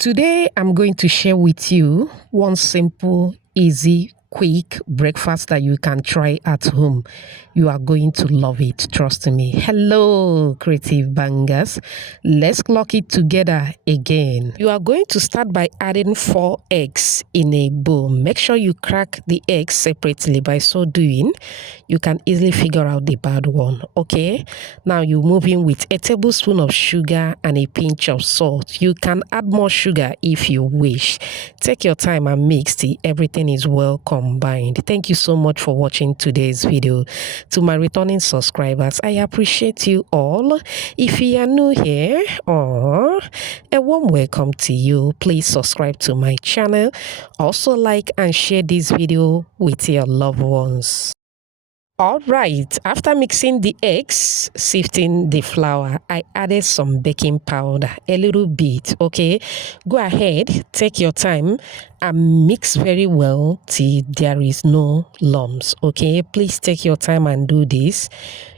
Today, I'm going to share with you one simple, easy, quick breakfast that you can try at home. You are going to love it, trust me. Hello, creative bangers. Let's clock it together again. You are going to start by adding 4 eggs in a bowl. Make sure you crack the eggs separately. By so doing, you can easily figure out the bad one, okay? Now you move in with a tablespoon of sugar and a pinch of salt. You can add more sugar if you wish. Take your time and mix till everything is well combined. Thank you so much for watching today's video. To my returning subscribers, I appreciate you all. If you are new here, a warm welcome to you. Please subscribe to my channel. Also like and share this video with your loved ones. Alright, after mixing the eggs, sifting the flour, I added some baking powder, a little bit, okay? Go ahead, take your time and mix very well till there is no lumps, okay? Please take your time and do this.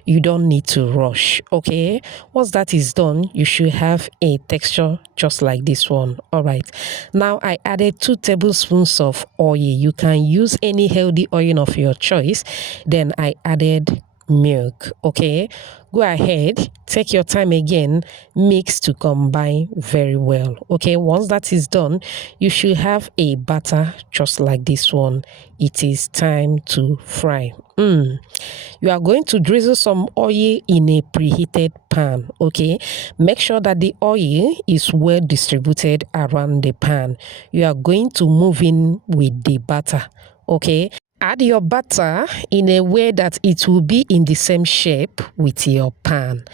You don't need to rush, okay? Once that is done, you should have a texture just like this one. Alright, now I added 2 tablespoons of oil. You can use any healthy oil of your choice. Then I added milk, okay? Go ahead, take your time again, mix to combine very well, okay? Once that is done, you should have a batter just like this one. It is time to fry. You are going to drizzle some oil in a preheated pan, okay? Make sure that the oil is well distributed around the pan. You are going to move in with the batter, okay? Add your batter in a way that it will be in the same shape with your pan.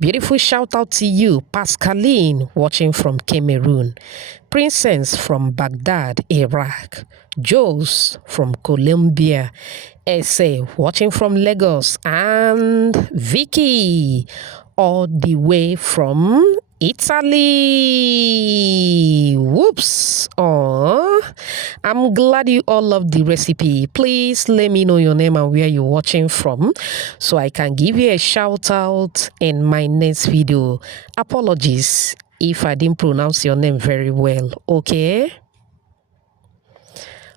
Beautiful shout out to you, Pascaline, watching from Cameroon, Princess from Baghdad, Iraq, Jules from Colombia, Essay watching from Lagos, and Vicky all the way from Italy. Whoops. Oh, I'm glad you all love the recipe. Please let me know your name and where you're watching from so I can give you a shout out in my next video. Apologies if I didn't pronounce your name very well, okay?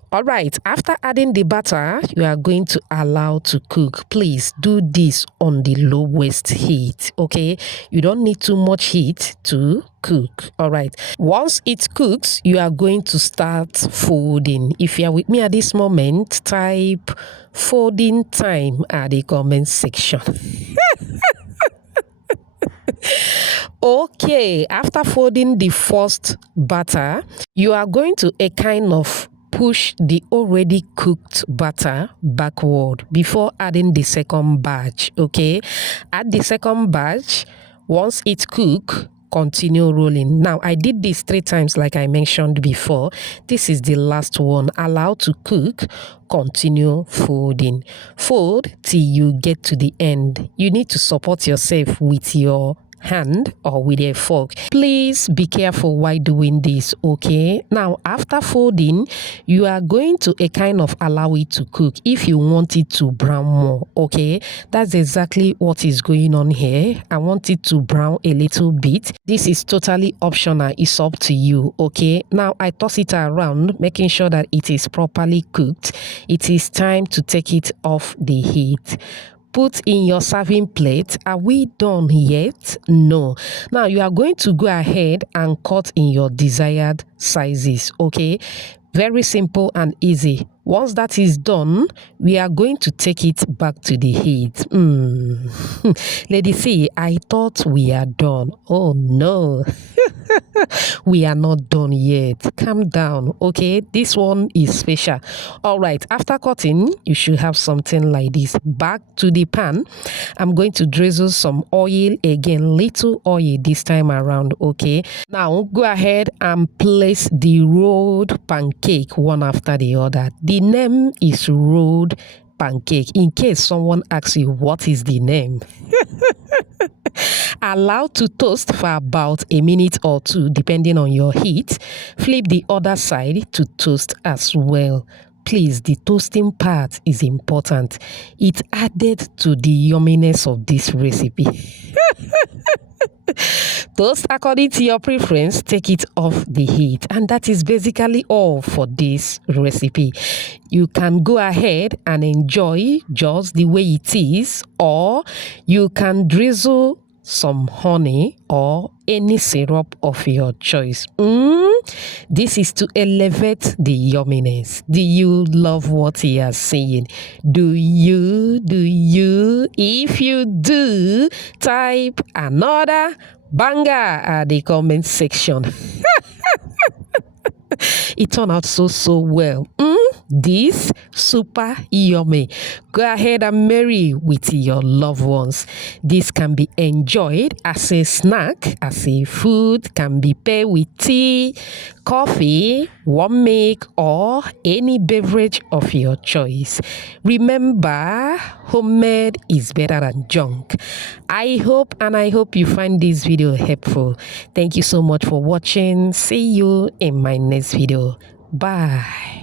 Alright, after adding the butter, you are going to allow to cook. Please do this on the lowest heat, okay? You don't need too much heat to cook. Alright, once it cooks, you are going to start folding. If you are with me at this moment, type folding time at the comment section. Okay, after folding the first batter, you are going to push the already cooked batter backward before adding the second batch, okay? Add the second batch. Once it cooks, continue rolling. Now, I did this 3 times like I mentioned before. This is the last one. Allow to cook. Continue folding. Fold till you get to the end. You need to support yourself with your hand or with a fork. Please be careful while doing this, okay? Now, after folding, you are going to allow it to cook if you want it to brown more, okay? That's exactly what is going on here. I want it to brown a little bit. This is totally optional. It's up to you, okay? Now, I toss it around, making sure that it is properly cooked. It is time to take it off the heat. Put in your serving plate. Are we done yet? No. Now you are going to go ahead and cut in your desired sizes, okay? Very simple and easy. Once that is done, we are going to take it back to the heat. Lady C, I thought we are done. Oh no. We are not done yet. Calm down, okay? This one is special. All right, after cutting, you should have something like this. Back to the pan. I'm going to drizzle some oil again, little oil this time around, okay? Now, go ahead and place the rolled pancake one after the other. The name is rolled pancake. In case someone asks you what is the name. Allow to toast for about a minute or 2 depending on your heat. Flip the other side to toast as well. Please, the toasting part is important. It added to the yumminess of this recipe. Toast according to your preference, take it off the heat. And that is basically all for this recipe. You can go ahead and enjoy just the way it is, or you can drizzle some honey or any syrup of your choice. This is to elevate the yumminess. Do you love what he is saying? Do you? If you do, type another banger at the comment section. It turned out so well. This super yummy. Go ahead and marry with your loved ones. This can be enjoyed as a snack, as a food, can be paired with tea, coffee, warm milk, or any beverage of your choice. Remember, homemade is better than junk. I hope you find this video helpful. Thank you so much for watching. See you in my next video. Bye.